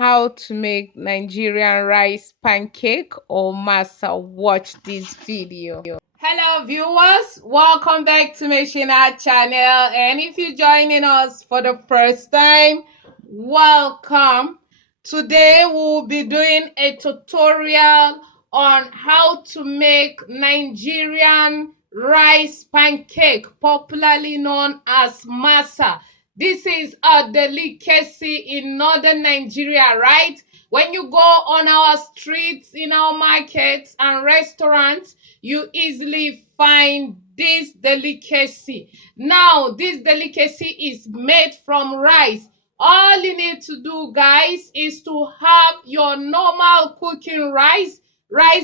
how to make Nigerian rice pancake or masa. Watch this video. Hello viewers, welcome back to my channel, and if you're joining us for the first time, welcome. Today we'll be doing a tutorial on how to make Nigerian rice pancake, popularly known as masa. This is a delicacy in northern Nigeria, right? When you go on our streets, in our markets and restaurants, you easily find this delicacy. Now, this delicacy is made from rice. All you need to do, guys, is to have your normal cooking rice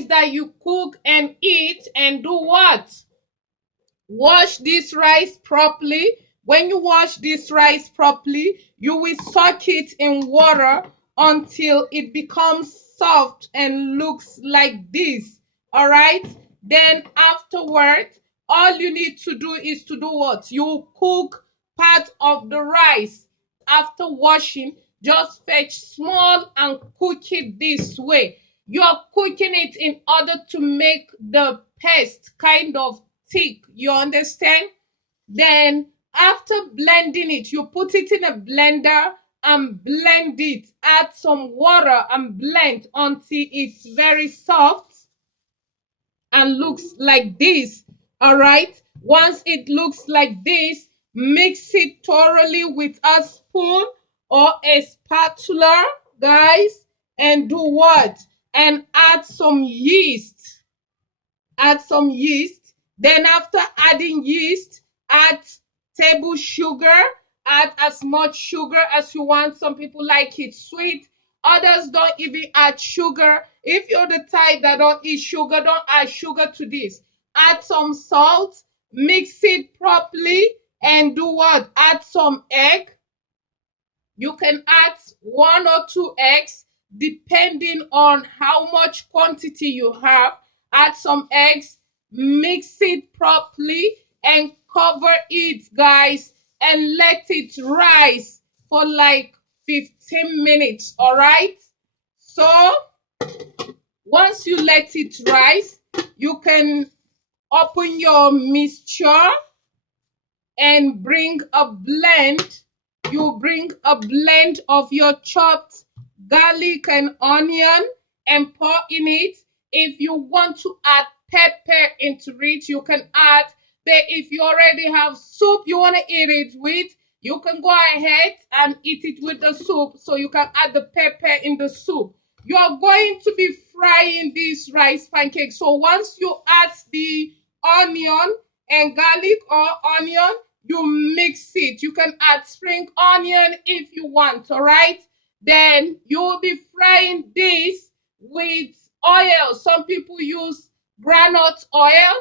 that you cook and eat, and do what? Wash this rice properly. When you wash this rice properly, you will soak it in water until it becomes soft and looks like this. All right. Then afterward, all you need to do is to do what? You cook part of the rice. After washing, just fetch small and cook it this way. You're cooking it in order to make the paste kind of thick, you understand? Then after blending it, you put it in a blender and blend it. Add some water and blend until it's very soft and looks like this. All right, once it looks like this, mix it thoroughly with a spoon or a spatula, guys, and do what? And add some yeast. Add some yeast. Then after adding yeast, add table sugar. Add as much sugar as you want. Some people like it sweet, others don't even add sugar. If you're the type that don't eat sugar, don't add sugar to this. Add some salt, mix it properly, and do what? Add some egg. You can add 1 or 2 eggs depending on how much quantity you have. Add some eggs, mix it properly, and cover it, guys, and let it rise for like 15 minutes. All right. So once you let it rise, you can open your mixture and bring a blend. You bring a blend of your chopped garlic and onion and pour in it. If you want to add pepper into it, you can add. But if you already have soup you want to eat it with, you can go ahead and eat it with the soup. So you can add the pepper in the soup. You are going to be frying this rice pancake. So once you add the onion and garlic or onion, you mix it. You can add spring onion if you want. All right, then you will be frying this with oil. Some people use granite oil.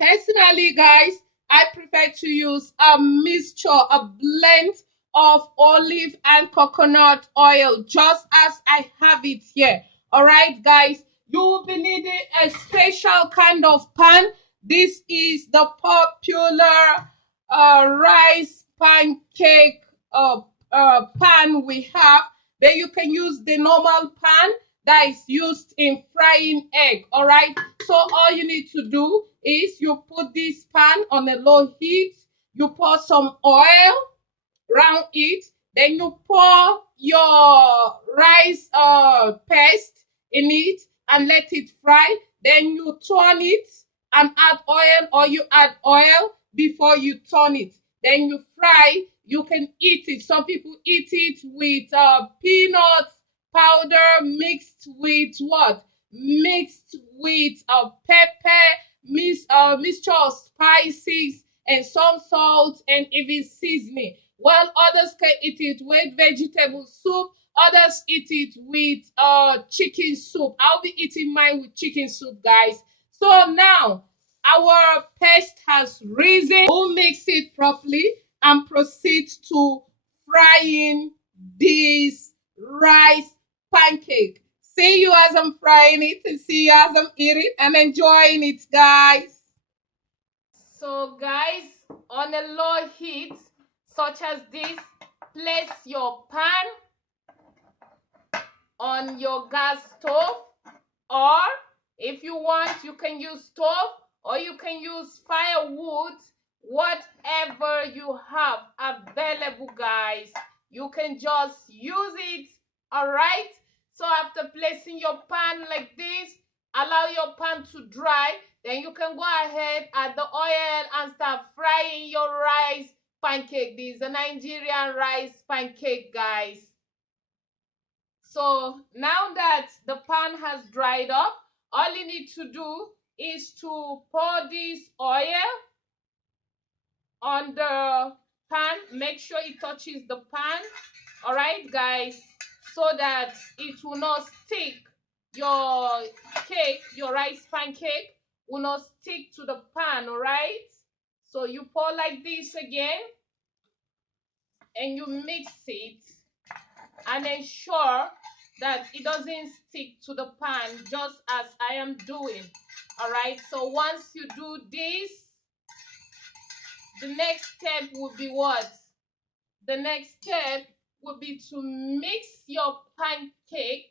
Personally, guys, I prefer to use a mixture, a blend of olive and coconut oil, just as I have it here. All right, guys, you will be needing a special kind of pan. This is the popular rice pancake pan we have. Then you can use the normal pan that is used in frying egg. All right, so all you need to do is you put this pan on a low heat, you pour some oil around it, then you pour your rice paste in it and let it fry. Then you turn it and add oil, or you add oil before you turn it. Then you fry. You can eat it. Some people eat it with peanut powder mixed with what? Mixed with pepper, mixture of spices and some salt and even seasoning. While others can eat it with vegetable soup, others eat it with chicken soup. I'll be eating mine with chicken soup, guys. So now our paste has risen. We'll mix it properly and proceed to frying this rice pancake. See you as I'm frying it, and see you as I'm eating and enjoying it, guys. So, guys, on a low heat, such as this, place your pan on your gas stove, or if you want, you can use stove or you can use firewood, whatever you have available, guys. You can just use it. All right. So after placing your pan like this, allow your pan to dry. Then you can go ahead, add the oil and start frying your rice pancake. This is a Nigerian rice pancake, guys. So now that the pan has dried up, all you need to do is to pour this oil on the pan. Make sure it touches the pan. All right, guys, so that it will not stick. Your cake, your rice pancake will not stick to the pan. All right. So you pour like this again and you mix it and ensure that it doesn't stick to the pan, just as I am doing. All right, so once you do this, the next step will be what? The next step will be to mix your pancake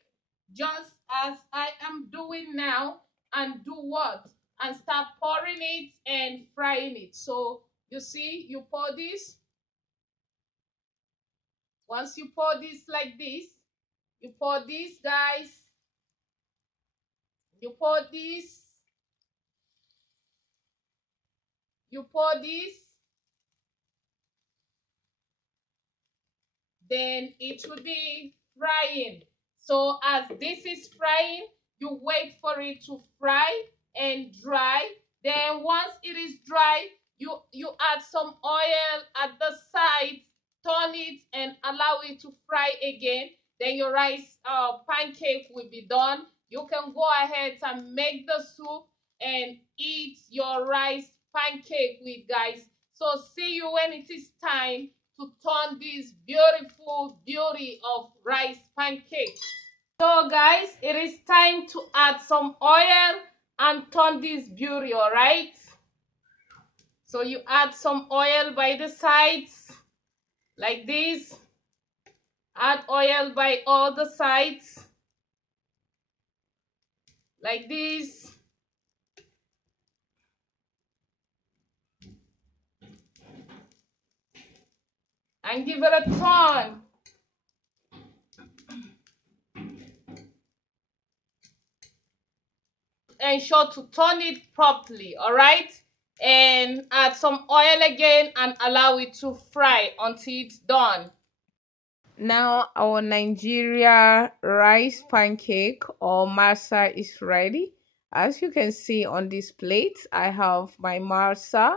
just as I am doing now, and do what? And start pouring it and frying it. So you see, you pour this. Once you pour this like this, you pour this, guys. You pour this, you pour this, then it will be frying. So as this is frying, you wait for it to fry and dry. Then once it is dry, you add some oil at the side, turn it and allow it to fry again. Then your rice pancake will be done. You can go ahead and make the soup and eat your rice pancake with, guys. So see you when it is time to turn this beautiful beauty of rice pancake. So guys, it is time to add some oil and turn this beauty. All right, so you add some oil by the sides like this. Add oil by all the sides like this, and give it a turn. Ensure to turn it properly. All right, and add some oil again and allow it to fry until it's done. Now our Nigeria rice pancake or masa is ready. As you can see on this plate, I have my masa,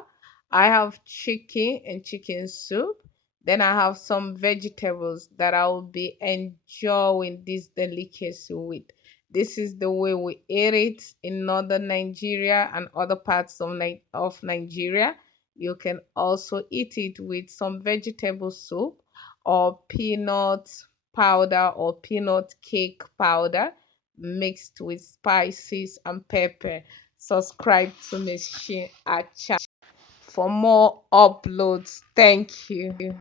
I have chicken and chicken soup. Then I have some vegetables that I will be enjoying this delicacy with. This is the way we eat it in northern Nigeria and other parts of, of Nigeria. You can also eat it with some vegetable soup or peanut powder or peanut cake powder mixed with spices and pepper. Subscribe to Miss Shin Acha for more uploads. Thank you.